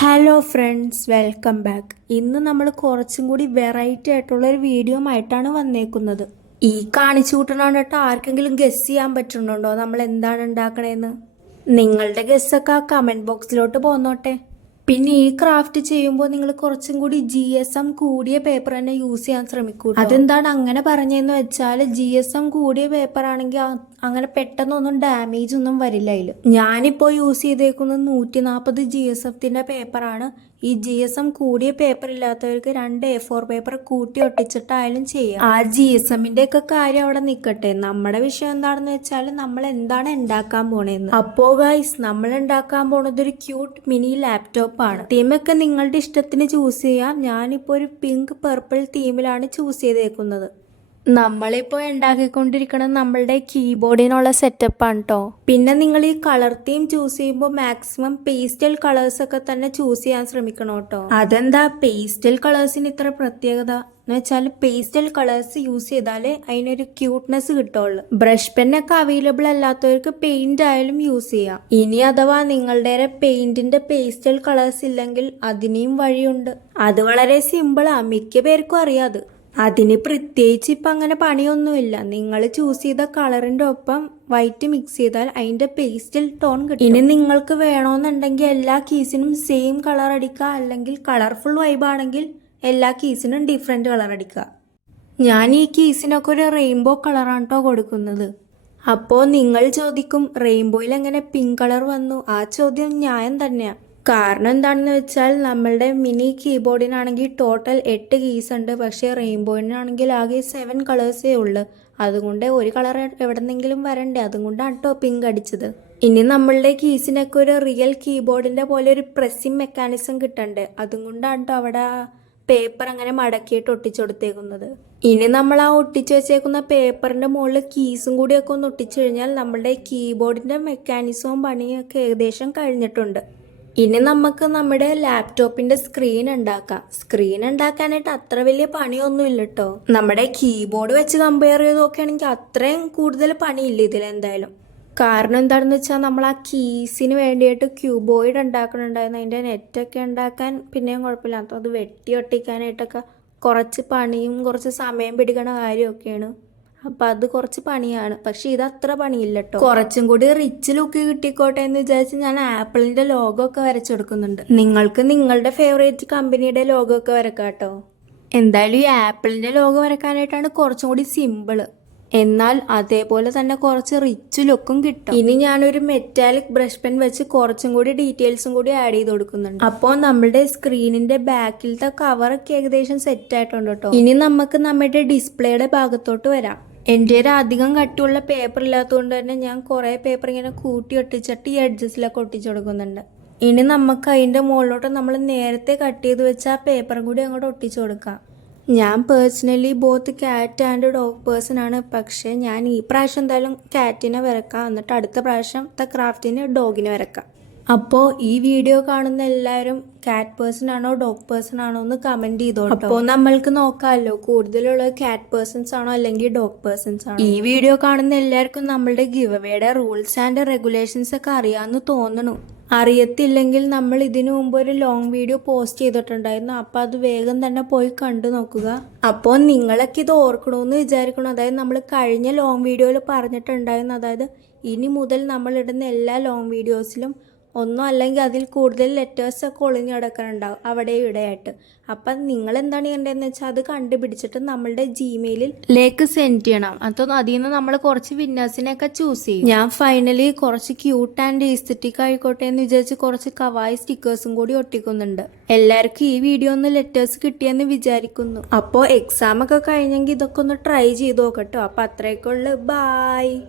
Hello friends, welcome back. ഇന്ന് നമ്മൾ കുറച്ചും കൂടി വെറൈറ്റി ആയിട്ടുള്ള ഒരു വീഡിയോ ആയിട്ടാണ് വന്നേക്കുന്നത്. ഈ കാണിച്ചു കൂട്ടണോണ്ട് കേട്ടോ ആർക്കെങ്കിലും ഗസ് ചെയ്യാൻ പറ്റുന്നുണ്ടോ നമ്മൾ എന്താണ് ഉണ്ടാക്കണേന്ന്? നിങ്ങളുടെ ഗസ്സൊക്കെ ആ കമൻറ്റ് ബോക്സിലോട്ട് പോന്നോട്ടെ. പിന്നെ ഈ ക്രാഫ്റ്റ് ചെയ്യുമ്പോൾ നിങ്ങൾ കുറച്ചും കൂടി GSM കൂടിയ പേപ്പർ തന്നെ യൂസ് ചെയ്യാൻ ശ്രമിക്കൂ. അതെന്താണ് അങ്ങനെ പറഞ്ഞതെന്ന് വെച്ചാൽ GSM കൂടിയ പേപ്പർ ആണെങ്കിൽ അങ്ങനെ പെട്ടെന്നൊന്നും ഡാമേജ് ഒന്നും വരില്ല അതിൽ. ഞാനിപ്പോൾ യൂസ് ചെയ്തേക്കുന്നത് 140 GSMത്തിൻ്റെ പേപ്പറാണ്. ഈ GSM കൂടിയ പേപ്പർ ഇല്ലാത്തവർക്ക് 2 A4 പേപ്പർ കൂട്ടി ഒട്ടിച്ചിട്ടായാലും ചെയ്യാം. ആ GSMന്റെ ഒക്കെ കാര്യം അവിടെ നിൽക്കട്ടെ. നമ്മുടെ വിഷയം എന്താണെന്ന് വെച്ചാൽ നമ്മൾ എന്താണ് ഉണ്ടാക്കാൻ പോണേന്ന്. അപ്പോ ഗൈസ്, നമ്മൾ ഉണ്ടാക്കാൻ പോണത് ഒരു ക്യൂട്ട് മിനി ലാപ്ടോപ്പ് ആണ്. തീമൊക്കെ നിങ്ങളുടെ ഇഷ്ടത്തിന് ചൂസ് ചെയ്യാം. ഞാനിപ്പോൾ ഒരു പിങ്ക് പർപ്പിൾ തീമിലാണ് ചൂസ് ചെയ്തേക്കുന്നത്. നമ്മളിപ്പോൾ ഉണ്ടാക്കിക്കൊണ്ടിരിക്കുന്നത് നമ്മളുടെ കീബോർഡിനുള്ള സെറ്റപ്പാണ് കേട്ടോ. പിന്നെ നിങ്ങൾ ഈ കളർ തീം ചൂസ് ചെയ്യുമ്പോൾ മാക്സിമം പേസ്റ്റൽ കളേഴ്സ് ഒക്കെ തന്നെ ചൂസ് ചെയ്യാൻ ശ്രമിക്കണം കേട്ടോ. അതെന്താ പേസ്റ്റൽ കളേഴ്സിന് ഇത്ര പ്രത്യേകത എന്ന് വെച്ചാൽ പേസ്റ്റൽ കളേഴ്സ് യൂസ് ചെയ്താലേ അതിനൊരു ക്യൂട്ട്നെസ് കിട്ടുള്ളൂ. ബ്രഷ് പെന്നൊക്കെ അവൈലബിൾ അല്ലാത്തവർക്ക് പെയിന്റ് ആയാലും യൂസ് ചെയ്യാം. ഇനി അഥവാ നിങ്ങളുടെ പെയിന്റിന്റെ പേസ്റ്റൽ കളേഴ്സ് ഇല്ലെങ്കിൽ അതിനെയും വഴിയുണ്ട്. അത് വളരെ സിമ്പിളാ, മിക്ക പേർക്കും അറിയാതെ. അതിന് പ്രത്യേകിച്ച് ഇപ്പം അങ്ങനെ പണിയൊന്നുമില്ല. നിങ്ങൾ ചൂസ് ചെയ്ത കളറിൻ്റെ ഒപ്പം വൈറ്റ് മിക്സ് ചെയ്താൽ അതിൻ്റെ പേസ്റ്റൽ ടോൺ കിട്ടും. ഇനി നിങ്ങൾക്ക് വേണമെന്നുണ്ടെങ്കിൽ എല്ലാ കീസിനും സെയിം കളർ അടിക്കുക, അല്ലെങ്കിൽ കളർഫുൾ വൈബാണെങ്കിൽ എല്ലാ കീസിനും ഡിഫറെൻറ്റ് കളർ അടിക്കുക. ഞാൻ ഈ കീസിനൊക്കെ ഒരു റെയിൻബോ കളറാണ് കേട്ടോ കൊടുക്കുന്നത്. അപ്പോൾ നിങ്ങൾ ചോദിക്കും, റെയിൻബോയിൽ എങ്ങനെ പിങ്ക് കളർ വന്നു? ആ ചോദ്യം ന്യായം തന്നെയാണ്. കാരണം എന്താണെന്ന് വെച്ചാൽ നമ്മളുടെ മിനി കീബോർഡിനാണെങ്കിൽ ടോട്ടൽ 8 കീസ് ഉണ്ട്. പക്ഷേ റെയിൻബോയിനാണെങ്കിൽ ആകെ 7 കളേഴ്സേ ഉള്ളു. അതുകൊണ്ട് ഒരു കളർ എവിടെന്നെങ്കിലും വരണ്ടേ, അതുകൊണ്ടാണ് കേട്ടോ പിങ്ക് അടിച്ചത്. ഇനി നമ്മളുടെ കീസിനൊക്കെ ഒരു റിയൽ കീബോർഡിൻ്റെ പോലെ ഒരു പ്രസ്സിങ് മെക്കാനിസം കിട്ടണ്ടേ, അതും കൊണ്ടാണ് കേട്ടോ അവിടെ പേപ്പർ അങ്ങനെ മടക്കിയിട്ട് ഒട്ടിച്ചു കൊടുത്തേക്കുന്നത്. ഇനി നമ്മൾ ആ ഒട്ടിച്ചു വെച്ചേക്കുന്ന പേപ്പറിൻ്റെ മുകളിൽ കീസും കൂടിയൊക്കെ ഒന്ന് ഒട്ടിച്ചു കഴിഞ്ഞാൽ നമ്മളുടെ കീബോർഡിൻ്റെ മെക്കാനിസവും പണിയൊക്കെ ഏകദേശം കഴിഞ്ഞിട്ടുണ്ട്. ഇനി നമുക്ക് നമ്മുടെ ലാപ്ടോപ്പിന്റെ സ്ക്രീൻ ഉണ്ടാക്കാം. സ്ക്രീൻ ഉണ്ടാക്കാനായിട്ട് അത്ര വലിയ പണിയൊന്നുമില്ല കേട്ടോ. നമ്മുടെ കീബോർഡ് വെച്ച് കമ്പയർ ചെയ്ത് നോക്കുകയാണെങ്കിൽ അത്രയും കൂടുതൽ പണിയില്ല ഇതിൽ എന്തായാലും. കാരണം എന്താണെന്ന് വെച്ചാൽ നമ്മൾ ആ കീസിന് വേണ്ടിയിട്ട് ക്യൂബോയിഡ് ഉണ്ടാക്കണുണ്ടായിരുന്നു. അതിൻ്റെ നെറ്റൊക്കെ ഉണ്ടാക്കാൻ പിന്നെയും കുഴപ്പമില്ല. അത് വെട്ടി ഒട്ടിക്കാനായിട്ടൊക്കെ കുറച്ച് പണിയും കുറച്ച് സമയം പിടിക്കണ കാര്യമൊക്കെയാണ്. അപ്പം അത് കുറച്ച് പണിയാണ്. പക്ഷെ ഇത് അത്ര പണിയില്ല കേട്ടോ. കുറച്ചും കൂടി റിച്ച് ലുക്ക് കിട്ടിക്കോട്ടെ എന്ന് വിചാരിച്ച് ഞാൻ ആപ്പിളിന്റെ ലോഗോ ഒക്കെ വരച്ചെടുക്കുന്നുണ്ട്. നിങ്ങൾക്ക് നിങ്ങളുടെ ഫേവറേറ്റ് കമ്പനിയുടെ ലോഗോ ഒക്കെ വരക്കാം കേട്ടോ. എന്തായാലും ഈ ആപ്പിളിന്റെ ലോഗോ വരക്കാനായിട്ടാണ് കുറച്ചും കൂടി സിമ്പിള്, എന്നാൽ അതേപോലെ തന്നെ കുറച്ച് റിച്ച് ലുക്കും കിട്ടും. ഇനി ഞാനൊരു മെറ്റാലിക് ബ്രഷ് പെൻ വെച്ച് കുറച്ചും കൂടി ഡീറ്റെയിൽസും കൂടി ആഡ് ചെയ്ത് കൊടുക്കുന്നുണ്ട്. അപ്പോൾ നമ്മുടെ സ്ക്രീനിന്റെ ബാക്കിലത്തെ കവറൊക്കെ ഏകദേശം സെറ്റ് ആയിട്ടുണ്ട് കേട്ടോ. ഇനി നമുക്ക് നമ്മുടെ ഡിസ്പ്ലേയുടെ ഭാഗത്തോട്ട് വരാം. എൻ്റെ ഒരു അധികം കട്ടിയുള്ള പേപ്പർ ഇല്ലാത്തതുകൊണ്ട് തന്നെ ഞാൻ കുറേ പേപ്പർ ഇങ്ങനെ കൂട്ടി ഒട്ടിച്ചിട്ട് ഈ എഡ്ജസിലൊക്കെ ഒട്ടിച്ചു കൊടുക്കുന്നുണ്ട്. ഇനി നമുക്ക് അതിൻ്റെ മുകളിലോട്ട് നമ്മൾ നേരത്തെ കട്ട് ചെയ്ത് വെച്ച ആ പേപ്പറും കൂടി അങ്ങോട്ട് ഒട്ടിച്ചു കൊടുക്കാം. ഞാൻ personally both cat and dog person ആണ്. പക്ഷേ ഞാൻ ഈ പ്രാവശ്യം എന്തായാലും ക്യാറ്റിനെ വരക്കാം, എന്നിട്ട് അടുത്ത പ്രാവശ്യത്തെ ക്രാഫ്റ്റിന് ഡോഗിനെ വരക്കാം. അപ്പോൾ ഈ വീഡിയോ കാണുന്ന എല്ലാവരും ക്യാറ്റ് പേഴ്സൺ ആണോ ഡോഗ് പേഴ്സൺ ആണോ എന്ന് കമൻറ്റ് ചെയ്തോട്ടോ. അപ്പോൾ നമ്മൾക്ക് നോക്കാമല്ലോ കൂടുതലുള്ളത് ക്യാറ്റ് പേഴ്സൺസ് ആണോ അല്ലെങ്കിൽ ഡോഗ് പേഴ്സൺസ് ആണോ. ഈ വീഡിയോ കാണുന്ന എല്ലാവർക്കും നമ്മളുടെ ഗിവ് അവേയുടെ റൂൾസ് ആൻഡ് റെഗുലേഷൻസ് ഒക്കെ അറിയാമെന്ന് തോന്നണു. അറിയത്തില്ലെങ്കിൽ നമ്മൾ ഇതിനു മുമ്പ് ഒരു ലോങ് വീഡിയോ പോസ്റ്റ് ചെയ്തിട്ടുണ്ടായിരുന്നു. അപ്പോൾ അത് വേഗം തന്നെ പോയി കണ്ടു നോക്കുക. അപ്പോൾ നിങ്ങളൊക്കെ ഇത് ഓർക്കണമെന്ന് വിചാരിക്കണം. അതായത് നമ്മൾ കഴിഞ്ഞ ലോങ് വീഡിയോയിൽ പറഞ്ഞിട്ടുണ്ടായിരുന്നു, അതായത് ഇനി മുതൽ നമ്മൾ ഇടുന്ന എല്ലാ ലോങ് വീഡിയോസിലും ഒന്നോ അല്ലെങ്കിൽ അതിൽ കൂടുതൽ ലെറ്റേഴ്സൊക്കെ ഒളിഞ്ഞു കിടക്കാനുണ്ടാവും അവിടെ ഇവിടെയായിട്ട്. അപ്പം നിങ്ങൾ എന്താണ് ചെയ്യേണ്ടതെന്ന് വെച്ചാൽ അത് കണ്ടുപിടിച്ചിട്ട് നമ്മളുടെ ജിമെയിലേക്ക് സെൻഡ് ചെയ്യണം. അപ്പോൾ അതിൽ നിന്ന് നമ്മൾ കുറച്ച് വിന്നേഴ്സിനെയൊക്കെ ചൂസ് ചെയ്യും. ഞാൻ ഫൈനലി കുറച്ച് ക്യൂട്ട് ആൻഡ് ഈസ്തറ്റിക് ആയിക്കോട്ടെ എന്ന് വിചാരിച്ച് കുറച്ച് കവായി സ്റ്റിക്കേഴ്സും കൂടി ഒട്ടിക്കുന്നുണ്ട്. എല്ലാവർക്കും ഈ വീഡിയോ ഒന്ന് ലെറ്റേഴ്സ് കിട്ടിയെന്ന് വിചാരിക്കുന്നു. അപ്പോൾ എക്സാം ഒക്കെ കഴിഞ്ഞെങ്കിൽ ഇതൊക്കെ ഒന്ന് ട്രൈ ചെയ്ത് നോക്കട്ടോ. അപ്പോൾ അത്രയൊക്കെ ഉള്ളു. ബൈ.